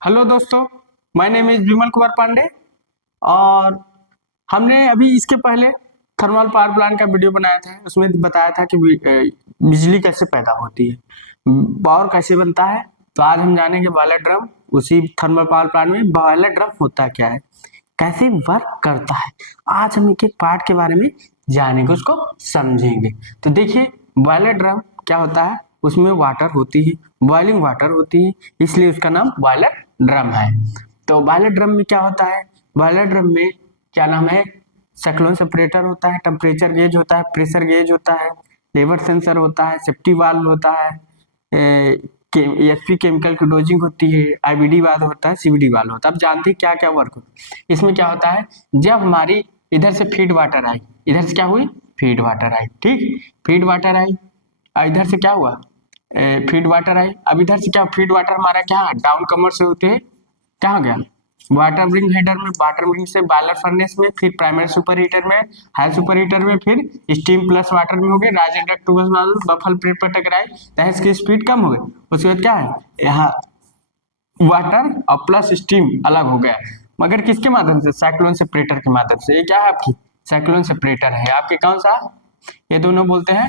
Hello दोस्तों, my name is Vimal Kumar Pandey. और हमने अभी इसके पहले थर्मल पावर प्लांट का वीडियो बनाया था। उसमें बताया था कि बिजली कैसे पैदा होती है, पावर कैसे बनता है। तो आज हम जानेंगे बॉयलर ड्रम। उसी थर्मल पावर प्लांट में बॉयलर ड्रम होता क्या है, कैसे वर्क करता है। आज हम एक एक पार्ट के बारे में जानेंगे, उसको समझेंगे। तो देखिए, बॉयलर ड्रम क्या होता है। उसमें वाटर होती है, बॉइलिंग वाटर होती है, इसलिए उसका नाम बॉयलर ड्रम है। तो बॉयलर ड्रम में क्या होता है, बॉयलर ड्रम में क्या नाम है, साइक्लोन सेपरेटर होता है, टेम्परेचर गेज होता है, प्रेशर गेज होता है, लेवल सेंसर होता है, सेफ्टी वाल्व होता है, एएसपी केमिकल की डोजिंग होती है, आईबीडी वाल्व होता है, सीवीडी वाल्व होता है। अब जानते हैं क्या क्या वर्क होता है। इसमें क्या होता है, जब हमारी इधर से फीड वाटर आई, इधर से क्या हुई, फीड वाटर आई, ठीक, फीड वाटर आई, इधर से क्या हुआ, फीड वाटर आई। अब इधर से क्या, फीड वाटर हमारा क्या डाउन कमर से होते हैं, कहाँ गया, वाटर ब्रिंग हेडर में, वाटर ब्रिंग से बॉयलर फर्नेस में, फिर प्राइमरी सुपर हीटर में, हाई सुपर हीटर में, फिर स्टीम प्लस वाटर में हो गए, riser duct tubal baffle plate पर टकराए, दहन की स्पीड कम हो गई। उसके बाद क्या है, यहाँ वाटर और प्लस स्टीम अलग हो गया, मगर किसके माध्यम से, साइक्लोन सेपरेटर के माध्यम से। ये क्या है आपकी, साइक्लोन सेपरेटर है आपके, कौन सा, ये दोनों बोलते हैं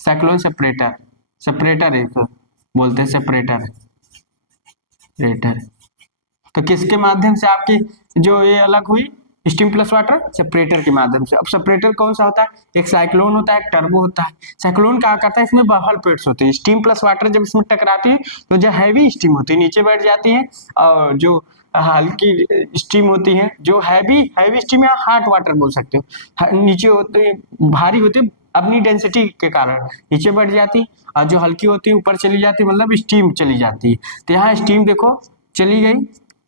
साइक्लोन सेपरेटर, सेपरेटर है तो बोलते हैं सेपरेटर, सेपरेटर। तो किसके माध्यम से आपकी जो ये अलग हुई, स्टीम प्लस वाटर, सेपरेटर के माध्यम से। अब सेपरेटर कौन सा होता है, एक साइक्लोन होता है, एक टर्बो होता है। साइक्लोन क्या करता है, इसमें बफल प्लेट्स होती है, स्टीम प्लस वाटर जब इसमें टकराती है तो जो हैवी स्टीम होती है नीचे बैठ जाती है, और जो हल्की स्टीम होती है, जो हैवी हैवी स्टीम या हॉट वाटर बोल सकते हो, नीचे होते भारी होती अपनी डेंसिटी के कारण नीचे बैठ जाती, और जो हल्की होती है ऊपर चली जाती, मतलब स्टीम चली जाती है। तो यहाँ स्टीम देखो चली गई।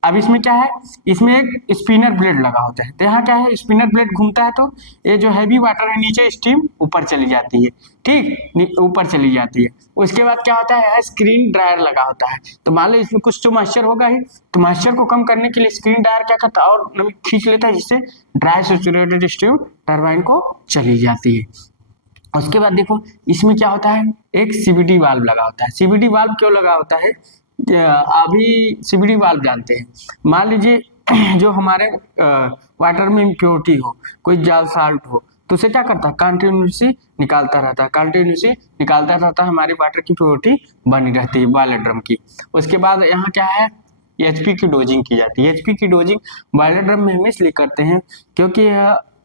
अब इसमें क्या है, इसमें एक स्पिनर ब्लेड लगा होता है। तो यहाँ क्या है, स्पिनर ब्लेड घूमता है तो ये जो हैवी वाटर है नीचे, स्टीम ऊपर चली जाती है, ठीक, ऊपर चली जाती है। उसके बाद क्या होता है, स्क्रीन ड्रायर लगा होता है। तो मान लो इसमें कुछ तो मॉइस्चर होगा ही, तो मॉइस्चर को कम करने के लिए स्क्रीन ड्रायर क्या करता है, और नमी खींच लेता है, जिससे ड्राई सैचुरेटेड स्टीम टरबाइन को चली जाती है। उसके बाद देखो, इसमें क्या होता है, एक सीवीडी वाल्व लगा होता है। सीवीडी वाल्व क्यों लगा होता है, अभी सीवीडी वाल्व जानते हैं। मान लीजिए जो हमारे वाटर में इम्प्योरिटी हो, कोई जाल साल्ट हो, तो उसे क्या करता है, कंटिन्यूसली निकालता रहता है, कंटिन्यूसली निकालता रहता है, हमारी वाटर की प्योरिटी बनी रहती है बॉयलर ड्रम की। उसके बाद यहाँ क्या है, एचपी की डोजिंग की जाती है। एचपी की डोजिंग बॉयलर ड्रम में हम इसलिए करते हैं क्योंकि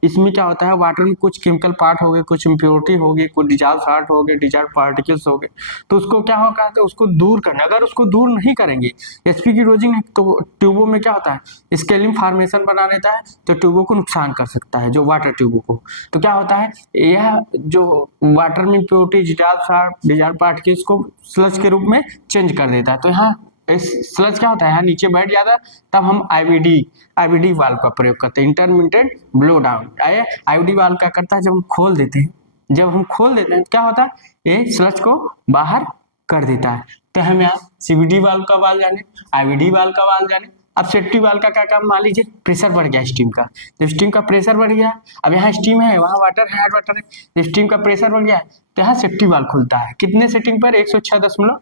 इसमें क्या होता है, वाटर में कुछ केमिकल पार्ट हो गए, कुछ इम्प्योरिटी हो गई, कुछ डिजॉल्व साल्ट हो गए, डिजॉल्व पार्टिकल्स हो गए, तो उसको क्या होगा, तो उसको दूर करना। अगर उसको दूर नहीं करेंगे एचपी की डोजिंग, तो ट्यूबों में क्या होता है, स्केलिंग फॉर्मेशन बना देता है, तो ट्यूबों को नुकसान कर सकता है, जो वाटर ट्यूबों को। तो क्या होता है, यह जो वाटर में impurity, dissolve salt, dissolve particles को स्लज के रूप में चेंज कर देता है। तो यहाँ स्लज क्या होता है, यहाँ नीचे बैठ जाता है, तब हम आईवीडी वाल्व का प्रयोग करते हैं, intermediate blow down. IVD valve क्या करता है, जब हम खोल देते हैं, तो क्या होता है, ये स्लज को बाहर कर देता है। तो हम यहाँ सीवीडी वाल्व का वाल्व जाने, आईवीडी वाल्व का वाल्व जाने। अब सेफ्टी वाल्व का क्या काम, मान लीजिए प्रेशर बढ़ गया स्टीम का, जब स्टीम का प्रेशर बढ़ गया, अब यहाँ स्टीम है, वहाँ वाटर है, हॉट वाटर है, जब स्टीम का प्रेशर बढ़ गया है, तो यहाँ सेफ्टी वाल्व खुलता है। कितने सेटिंग पर, 106.5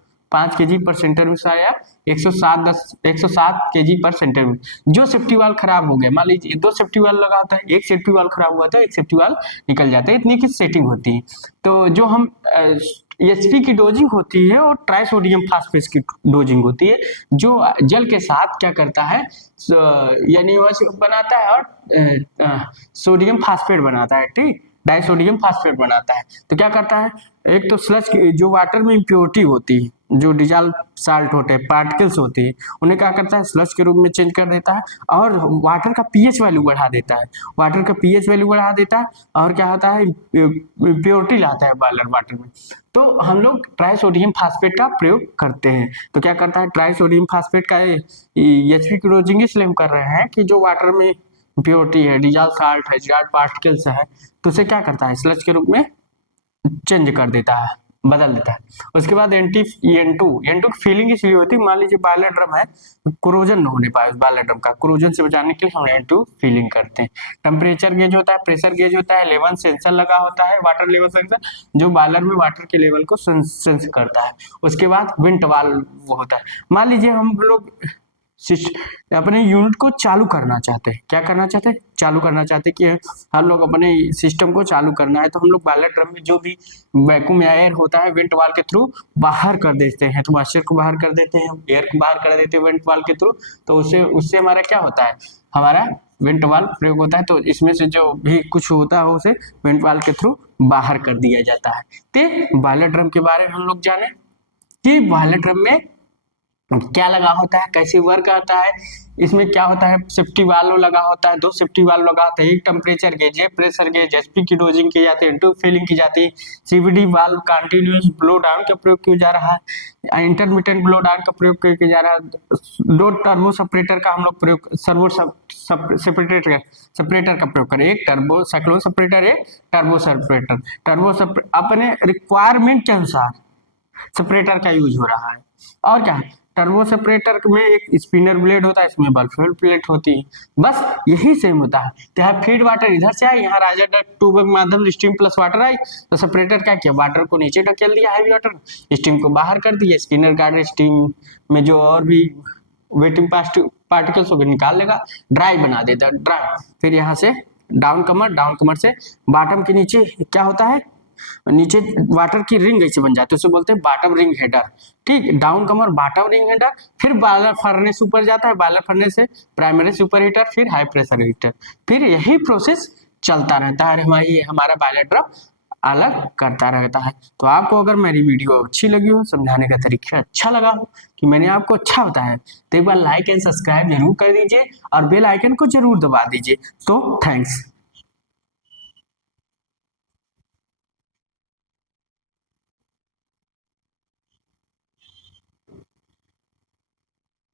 kg पर सेंटीमीटर या 107 kg पर सेंटीमीटर। जो सेफ्टी वाल खराब हो गया, मान लीजिए 2 सेफ्टी वाल लगा होता है, एक सेफ्टी वाल खराब हुआ था, एक सेफ्टी वाल निकल जाता है, इतनी की सेटिंग होती है। तो जो हम एचपी की डोजिंग होती है और ट्राइसोडियम फास्फेट की डोजिंग होती है, जो जल के साथ क्या करता है, यानी बनाता है और सोडियम फास्फेट बनाता है, ठीक, डाइसोडियम फास्फेट बनाता है। तो क्या करता है, एक तो स्लज जो वाटर में इम्प्योरिटी होती है, जो डिजॉल्व साल्ट होते हैं, पार्टिकल्स होते हैं, उन्हें क्या करता है, स्लज के रूप में चेंज कर देता है, और वाटर का पीएच वैल्यू बढ़ा देता है, वाटर का पीएच वैल्यू बढ़ा देता है, और क्या होता है, इम्प्योरिटी लाता है बॉयलर वाटर में। तो हम लोग ट्राइसोडियम फास्फेट का प्रयोग करते हैं। तो क्या करता है, ट्राइसोडियम फास्फेट का एचपी की डोजिंग इसलिए हम कर रहे हैं कि जो वाटर में इम्प्योरिटी है, डिजॉल्व साल्ट है, डिजॉल्व पार्टिकल्स है, तो उसे क्या करता है, स्लज के रूप में चेंज कर देता है, बदल देता है। उसके बाद एन टू की फीलिंग इसलिए होती है, मान लीजिए बॉयलर ड्रम है, क्रोजन न होने पाए उस बॉयलर ड्रम का, क्रोजन से बचाने के लिए हम एन टू फीलिंग करते हैं। टेम्परेचर गेज होता है, प्रेशर गेज होता है, लेवल सेंसर लगा होता है, वाटर लेवल सेंसर, जो बॉयलर में वाटर के लेवल को सेंस करता है। उसके बाद विंट वाल्व होता है। मान लीजिए हम लोग अपने यूनिट को चालू करना चाहते हैं। क्या करना चाहते हैं? चालू करना चाहते हैं कि हम लोग अपने सिस्टम को चालू करना है, तो हम लोग बॉयलर ड्रम में जो भी वैक्यूम या एयर होता है वेंट वाल्व के थ्रू बाहर कर देते हैं। तो मॉइस्चर को बाहर कर देते हैं, एयर को बाहर कर देते हैं वेंट वाल्व के थ्रू। तो उससे हमारा क्या होता है, हमारा वेंट वाल्व प्रयोग होता है। तो इसमें से जो भी कुछ होता है उसे वेंट वाल्व के थ्रू बाहर कर दिया जाता है। तो बॉयलर ड्रम के बारे में हम लोग जाने कि बॉयलर ड्रम में क्या लगा होता है, कैसे वर्क करता है, इसमें क्या होता है। सेफ्टी वाल्व लगा होता है, 2 सेफ्टी वाल्व लगा होता है, एक टेम्परेचर गेज, एक प्रेशर गेज, एचपी की डोजिंग की जाती है, इंटू फिलिंग की जाती है। CVD valve continuous blow down का प्रयोग किया जा रहा है, इंटरमिटेंट ब्लो डाउन का प्रयोग किया जा रहा है। 2 टर्बो सेपरेटर का हम लोग प्रयोग, सेपरेटर का प्रयोग करें, एक टर्बो साइक्लोन सेपरेटर, एक टर्बो सेपरेटर। अपने रिक्वायरमेंट के अनुसार सेपरेटर का यूज हो रहा है। और क्या, टर्बो सेपरेटर में एक स्पिनर ब्लेड होता है, इसमें बल्फेल प्लेट होती है, बस यही सेम होता है। तो यहाँ फीड वाटर इधर से आई, यहाँ राजा डक्ट ट्यूब के माध्यम से स्टीम प्लस वाटर आई, तो सेपरेटर क्या किया, वाटर को नीचे ढकेल दिया, हैवी वाटर, स्टीम को बाहर कर दिया। स्पिनर गार्ड स्टीम में जो और भी वेटिंग पार्टिकल्स को निकाल लेगा, ड्राई बना देता है, ड्राई। फिर यहाँ से डाउन कमर से बॉटम के नीचे क्या होता है, नीचे वाटर की रिंग ऐसे बन जाती है, उसे बोलते हैं बॉटम रिंग हेडर। ठीक, डाउन कमर बॉटम रिंग हेडर, फिर बॉयलर फर्नेस ऊपर जाता है, बॉयलर फर्नेस से प्राइमरी सुपर हीटर, फिर हाई प्रेशर हीटर, फिर यही प्रोसेस चलता रहता है। हमारा बॉयलर ड्रम अलग करता रहता है। तो आपको अगर मेरी वीडियो अच्छी लगी हो, समझाने का तरीका अच्छा लगा हो, कि मैंने आपको अच्छा बताया, तो एक बार लाइक एंड सब्सक्राइब जरूर कर दीजिए और बेल आइकन को जरूर दबा दीजिए। तो थैंक्स।